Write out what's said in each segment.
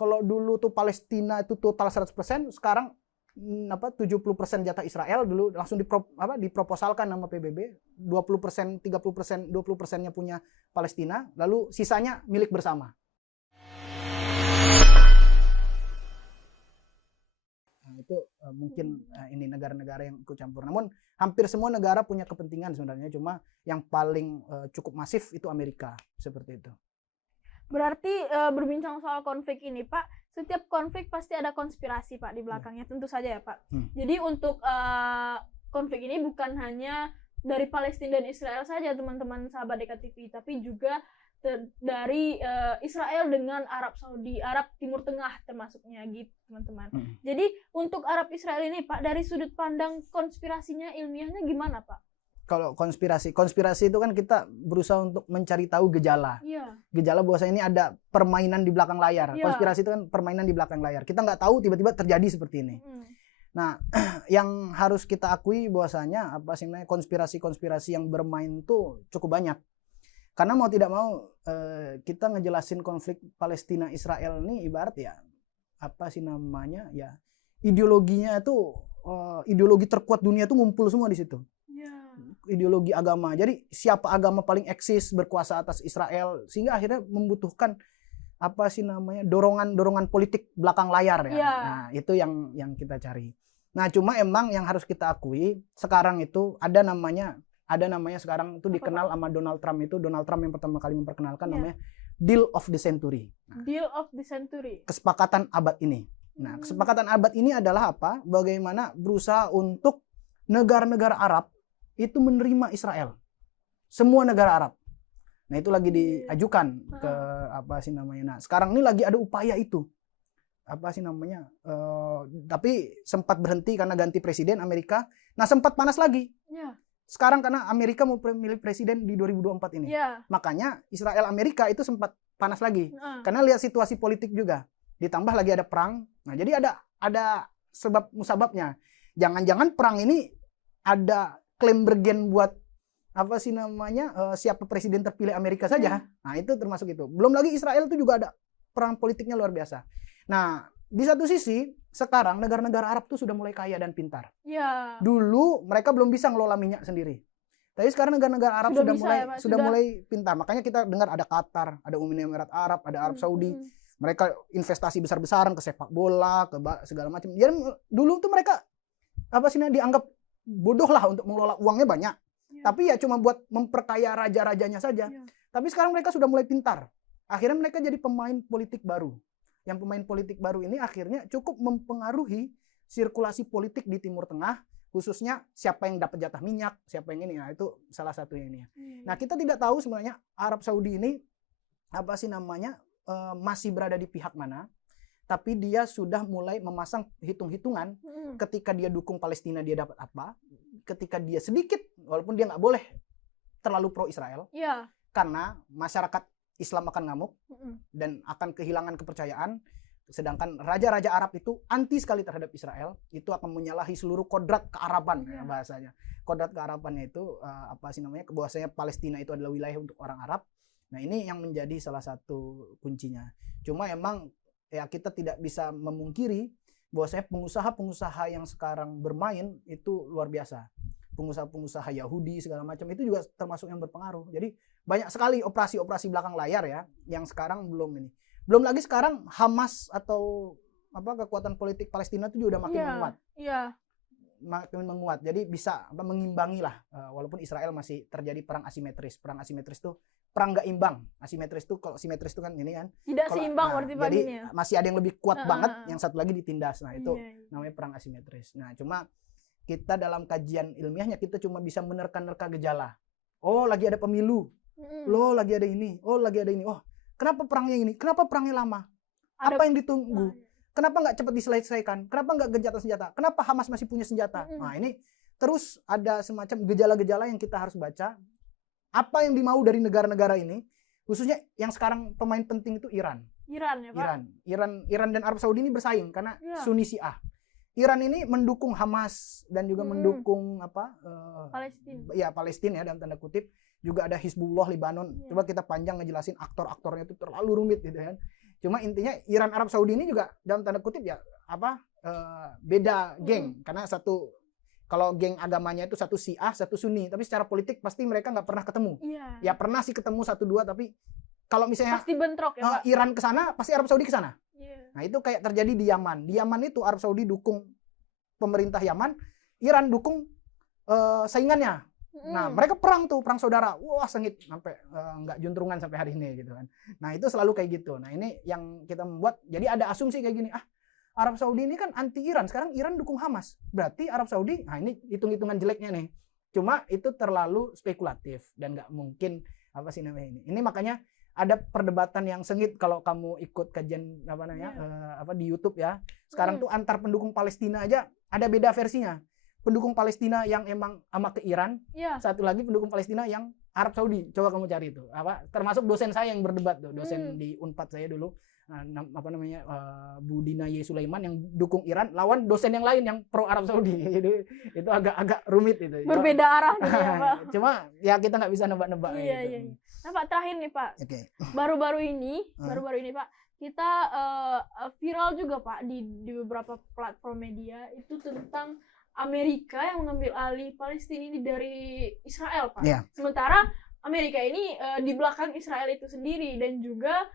Kalau dulu tuh Palestina itu total 100%, sekarang 70% jatah Israel, dulu langsung diproposalkan nama PBB, 20%, 30%, 20%-nya punya Palestina, lalu sisanya milik bersama. Nah, itu mungkin ini negara-negara yang ikut campur. Namun hampir semua negara punya kepentingan sebenarnya, cuma yang paling cukup masif itu Amerika, seperti itu. Berarti berbincang soal konflik ini, Pak, setiap konflik pasti ada konspirasi, Pak, di belakangnya, tentu saja ya, Pak. Jadi untuk konflik ini bukan hanya dari Palestina dan Israel saja, teman-teman sahabat DKTV, tapi juga dari Israel dengan Arab Saudi, Arab Timur Tengah termasuknya gitu, teman-teman. Jadi untuk Arab Israel ini, Pak, dari sudut pandang konspirasinya, ilmiahnya gimana, Pak? Kalau konspirasi itu kan kita berusaha untuk mencari tahu gejala. Gejala bahwasanya ini ada permainan di belakang layar. Konspirasi itu kan permainan di belakang layar. Kita nggak tahu tiba-tiba terjadi seperti ini. Nah, yang harus kita akui bahwasanya konspirasi yang bermain itu cukup banyak. Karena mau tidak mau kita ngejelasin konflik Palestina Israel ini ibarat ya ideologinya itu ideologi terkuat dunia itu ngumpul semua di situ. Ideologi agama. Jadi siapa agama paling eksis berkuasa atas Israel, sehingga akhirnya membutuhkan dorongan politik belakang layar ya. Nah, itu yang kita cari. Nah, cuma emang yang harus kita akui sekarang itu ada namanya sekarang itu dikenal sama Donald Trump yang pertama kali memperkenalkan namanya Deal of the Century. Deal of the Century. Kesepakatan abad ini. Nah, kesepakatan abad ini adalah apa? Bagaimana berusaha untuk negara-negara Arab itu menerima Israel. Semua negara Arab. Nah, itu lagi diajukan ke Nah, sekarang ini lagi ada upaya itu. Tapi sempat berhenti karena ganti presiden Amerika. Nah, sempat panas lagi. Sekarang karena Amerika mau memilih presiden di 2024 ini. Makanya Israel Amerika itu sempat panas lagi. Karena lihat situasi politik juga. Ditambah lagi ada perang. Nah, jadi ada sebab musababnya. Jangan-jangan perang ini ada klaim bergen buat siapa presiden terpilih Amerika saja. Nah, itu termasuk itu. Belum lagi Israel itu juga ada perang politiknya luar biasa. Nah, di satu sisi sekarang negara-negara Arab tuh sudah mulai kaya dan pintar. Dulu mereka belum bisa ngelola minyak sendiri. Tapi sekarang negara-negara Arab sudah mulai pintar. Makanya kita dengar ada Qatar, ada Uni Emirat Arab, ada Arab Saudi. Mereka investasi besar-besaran ke sepak bola, ke segala macam. Jadi dulu tuh mereka dianggap bodoh lah untuk mengelola uangnya banyak. Tapi ya cuma buat memperkaya raja-rajanya saja. Tapi sekarang mereka sudah mulai pintar. Akhirnya mereka jadi pemain politik baru. Yang pemain politik baru ini akhirnya cukup mempengaruhi sirkulasi politik di Timur Tengah, khususnya siapa yang dapat jatah minyak, siapa yang ini. Nah, itu salah satunya ini. Nah, kita tidak tahu sebenarnya Arab Saudi ini masih berada di pihak mana. Tapi dia sudah mulai memasang hitung-hitungan ketika dia dukung Palestina dia dapat apa, ketika dia sedikit, walaupun dia nggak boleh terlalu pro Israel, karena masyarakat Islam akan ngamuk dan akan kehilangan kepercayaan, sedangkan raja-raja Arab itu anti sekali terhadap Israel, itu akan menyalahi seluruh kodrat kearaban ya bahasanya. Kodrat kearabannya itu bahwasanya Palestina itu adalah wilayah untuk orang Arab. Nah, ini yang menjadi salah satu kuncinya. Cuma emang ya kita tidak bisa memungkiri bahwasanya pengusaha-pengusaha yang sekarang bermain itu luar biasa. Pengusaha-pengusaha Yahudi segala macam itu juga termasuk yang berpengaruh. Jadi banyak sekali operasi-operasi belakang layar ya yang sekarang belum ini. Belum lagi sekarang Hamas atau kekuatan politik Palestina itu juga udah makin menguat. Makin menguat. Jadi bisa mengimbangi lah walaupun Israel masih terjadi perang asimetris. Perang asimetris itu perang nggak imbang. Asimetris itu kalau simetris itu kan ini kan tidak seimbang berarti jadi masih ada yang lebih kuat banget, yang satu lagi ditindas. Nah, itu namanya perang asimetris. Nah, cuma kita dalam kajian ilmiahnya kita cuma bisa menerka-nerka gejala. Oh, lagi ada pemilu. Loh, lagi ada ini. Oh, lagi ada ini. Oh, kenapa perangnya ini? Kenapa perangnya lama? Apa yang ditunggu? Kenapa nggak cepat diselesaikan? Kenapa nggak gencatan senjata? Kenapa Hamas masih punya senjata? Nah, ini terus ada semacam gejala-gejala yang kita harus baca. Apa yang dimau dari negara-negara ini, khususnya yang sekarang pemain penting itu Iran. Iran ya, Pak? Iran dan Arab Saudi ini bersaing karena Sunni Syiah. Iran ini mendukung Hamas dan juga mendukung Palestina ya dalam tanda kutip. Juga ada Hizbullah Lebanon. Coba kita panjang ngejelasin aktor-aktornya itu terlalu rumit gitu kan. Cuma intinya Iran Arab Saudi ini juga dalam tanda kutip ya beda geng, karena kalau geng agamanya itu satu Syiah, satu Sunni, tapi secara politik pasti mereka nggak pernah ketemu. Ya pernah sih ketemu 1-2, tapi kalau misalnya pasti bentrok ya, Pak. Iran ke sana, pasti Arab Saudi ke sana. Nah, itu kayak terjadi di Yaman. Di Yaman itu Arab Saudi dukung pemerintah Yaman, Iran dukung saingannya. Nah, mereka perang saudara. Wah, sengit sampai nggak juntrungan sampai hari ini gitu kan. Nah, itu selalu kayak gitu. Nah, ini yang kita membuat, jadi ada asumsi kayak gini, Arab Saudi ini kan anti Iran, sekarang Iran dukung Hamas. Berarti Arab Saudi, nah ini hitung-hitungan jeleknya nih. Cuma itu terlalu spekulatif dan nggak mungkin ini. Ini makanya ada perdebatan yang sengit kalau kamu ikut kajian di YouTube ya. Sekarang tuh antar pendukung Palestina aja ada beda versinya. Pendukung Palestina yang emang sama ke Iran, satu lagi pendukung Palestina yang Arab Saudi. Coba kamu cari itu. Termasuk dosen saya yang berdebat tuh, dosen di Unpad saya dulu. Budina Y. Sulaiman yang dukung Iran lawan dosen yang lain yang pro Arab Saudi. Jadi itu agak rumit itu. Berbeda arah gitu ya, Pak. Cuma ya kita nggak bisa nebak-nebak. Iya. Nah, Pak, terakhir nih, Pak. Baru-baru ini Pak, kita viral juga, Pak, di beberapa platform media itu tentang Amerika yang mengambil alih Palestina ini dari Israel, Pak. Sementara Amerika ini di belakang Israel itu sendiri, dan juga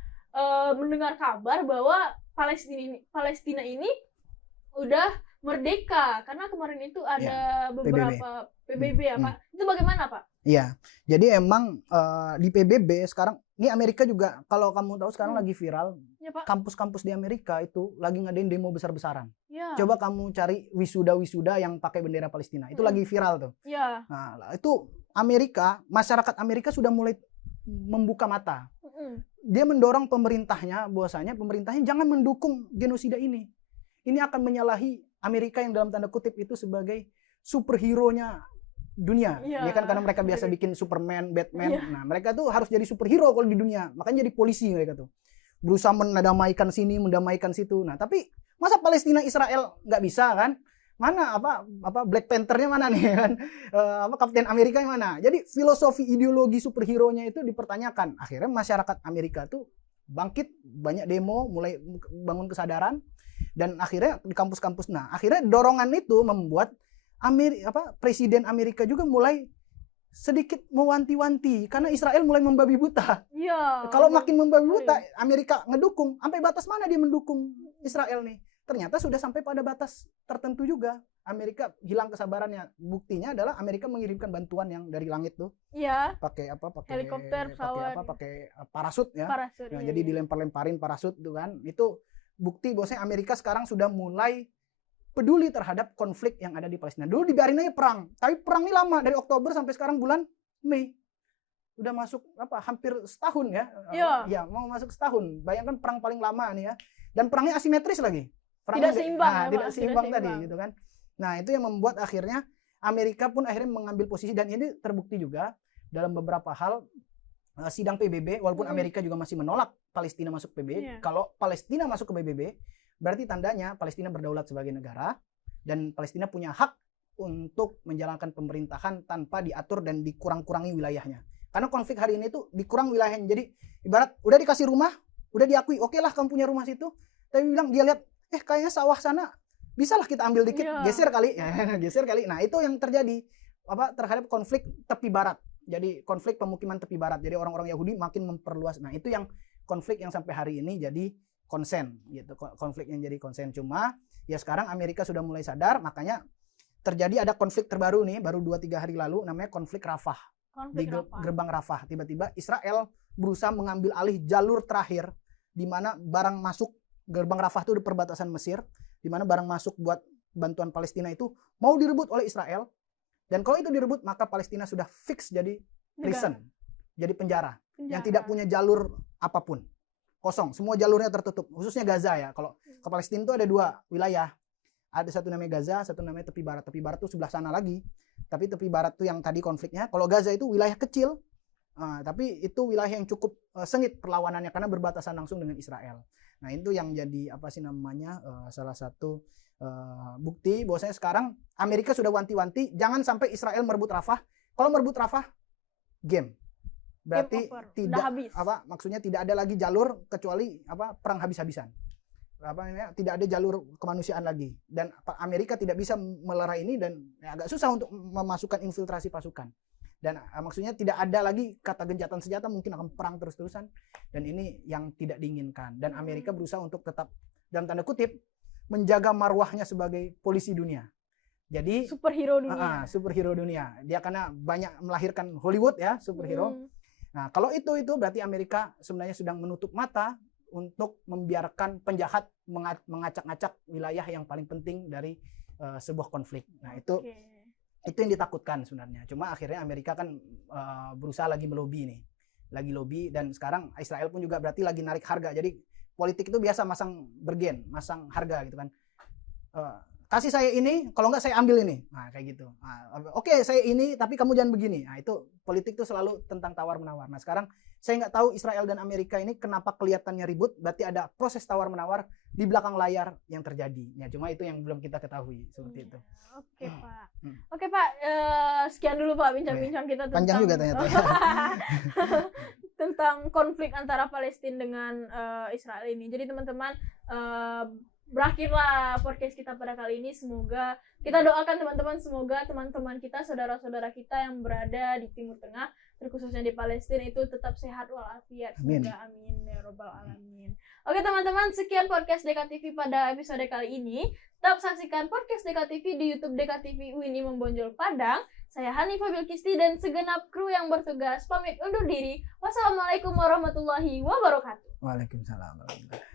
mendengar kabar bahwa Palestina ini udah merdeka karena kemarin itu ada beberapa PBB ya, Pak. Itu bagaimana, Pak? Iya. Jadi emang di PBB sekarang ini Amerika juga, kalau kamu tahu sekarang lagi viral. Kampus-kampus di Amerika itu lagi ngadain demo besar-besaran. Coba kamu cari wisuda-wisuda yang pakai bendera Palestina. Itu lagi viral tuh. Nah, itu masyarakat Amerika sudah mulai membuka mata. Dia mendorong pemerintahnya, bahwasanya pemerintahnya jangan mendukung genosida ini. Ini akan menyalahi Amerika yang dalam tanda kutip itu sebagai superhero-nya dunia. Ya kan, karena mereka biasa bikin Superman, Batman. Nah, mereka tuh harus jadi superhero kalau di dunia. Makanya jadi polisi mereka tuh. Berusaha mendamaikan sini, mendamaikan situ. Nah, tapi masa Palestina Israel nggak bisa kan? Mana Black Panther-nya mana nih kan? Kapten Amerika yang mana? Jadi filosofi ideologi superhero-nya itu dipertanyakan. Akhirnya masyarakat Amerika tuh bangkit, banyak demo, mulai bangun kesadaran, dan akhirnya di kampus-kampus. Nah, akhirnya dorongan itu membuat Presiden Amerika juga mulai sedikit mewanti-wanti karena Israel mulai membabi buta. Kalau makin membabi buta, Amerika ngedukung. Sampai batas mana dia mendukung Israel nih? Ternyata sudah sampai pada batas tertentu juga. Amerika hilang kesabarannya. Buktinya adalah Amerika mengirimkan bantuan yang dari langit tuh. Pakai helikopter, pakai parasut ya. Iya, jadi dilempar-lemparin parasut tuh kan. Itu bukti bahwasanya Amerika sekarang sudah mulai peduli terhadap konflik yang ada di Palestina. Dulu dibiarin aja perang, tapi perang ini lama, dari Oktober sampai sekarang bulan Mei. Udah masuk hampir setahun ya. Ya, mau masuk setahun. Bayangkan perang paling lama nih ya. Dan perangnya asimetris lagi. Tidak seimbang, tidak seimbang tadi gitu kan. Nah, itu yang membuat akhirnya Amerika pun akhirnya mengambil posisi, dan ini terbukti juga dalam beberapa hal sidang PBB, walaupun Amerika juga masih menolak Palestina masuk PBB. Kalau Palestina masuk ke PBB, berarti tandanya Palestina berdaulat sebagai negara dan Palestina punya hak untuk menjalankan pemerintahan tanpa diatur dan dikurang-kurangi wilayahnya. Karena konflik hari ini tuh dikurang wilayahnya. Jadi ibarat udah dikasih rumah, udah diakui, oke lah kamu punya rumah situ, tapi bilang dia lihat kayaknya sawah sana bisalah kita ambil dikit, geser kali. Geser kali. Nah, itu yang terjadi terhadap konflik tepi barat. Jadi konflik pemukiman tepi barat. Jadi orang-orang Yahudi makin memperluas. Nah, itu yang konflik yang sampai hari ini jadi konsen gitu. Konflik yang jadi konsen. Cuma ya sekarang Amerika sudah mulai sadar, makanya terjadi ada konflik terbaru nih, baru 2-3 hari lalu, namanya konflik Rafah. Gerbang Rafah. Tiba-tiba Israel berusaha mengambil alih jalur terakhir di mana barang masuk. Gerbang Rafah itu di perbatasan Mesir, di mana barang masuk buat bantuan Palestina itu mau direbut oleh Israel. Dan kalau itu direbut, maka Palestina sudah fix jadi prison, jadi penjara yang tidak punya jalur apapun. Kosong, semua jalurnya tertutup, khususnya Gaza ya. Kalau ke Palestina itu ada 2 wilayah. Ada satu namanya Gaza, satu namanya tepi barat. Tepi barat itu sebelah sana lagi. Tapi tepi barat itu yang tadi konfliknya. Kalau Gaza itu wilayah kecil, tapi itu wilayah yang cukup sengit perlawanannya karena berbatasan langsung dengan Israel. Nah, itu yang jadi salah satu bukti bahwasanya sekarang Amerika sudah wanti-wanti jangan sampai Israel merebut Rafah. Kalau merebut Rafah, game. berarti over. Udah tidak habis. maksudnya tidak ada lagi jalur kecuali perang habis-habisan. Tidak ada jalur kemanusiaan lagi, dan Amerika tidak bisa melerai ini, dan agak susah untuk memasukkan infiltrasi pasukan, dan maksudnya tidak ada lagi kata gencatan senjata, mungkin akan perang terus-terusan, dan ini yang tidak diinginkan. Dan Amerika berusaha untuk tetap dalam tanda kutip menjaga marwahnya sebagai polisi dunia. Jadi superhero dunia. Superhero dunia. Dia karena banyak melahirkan Hollywood ya, superhero. Nah, kalau itu berarti Amerika sebenarnya sedang menutup mata untuk membiarkan penjahat mengacak-acak wilayah yang paling penting dari sebuah konflik. Nah, itu yang ditakutkan sebenarnya. Cuma akhirnya Amerika kan berusaha lagi melobi nih. Lagi lobi, dan sekarang Israel pun juga berarti lagi narik harga. Jadi politik itu biasa masang bergen, masang harga gitu kan. Kasih saya ini, kalau nggak saya ambil ini. Nah, kayak gitu. Oke, saya ini, tapi kamu jangan begini. Nah, itu politik itu selalu tentang tawar-menawar. Nah, sekarang saya nggak tahu Israel dan Amerika ini kenapa kelihatannya ribut. Berarti ada proses tawar-menawar di belakang layar yang terjadi. Ya, cuma itu yang belum kita ketahui, seperti itu. Oke, Pak. Oke, Pak. Sekian dulu, Pak, bincang-bincang kita tentang panjang juga ternyata. tentang konflik antara Palestina dengan Israel ini. Jadi teman-teman, berakhirlah podcast kita pada kali ini. Semoga kita doakan teman-teman, semoga teman-teman kita, saudara-saudara kita yang berada di Timur Tengah, terkhususnya di Palestina, itu tetap sehat walafiat. Semoga amin ya robbal alamin. Oke teman-teman, sekian podcast DKTV pada episode kali ini. Tetap saksikan podcast DKTV di YouTube DKTV UIN Membonjol Padang. Saya Hanifah Bilkisti dan segenap kru yang bertugas pamit undur diri. Wassalamualaikum warahmatullahi wabarakatuh. Waalaikumsalam warahmatullahi wabarakatuh.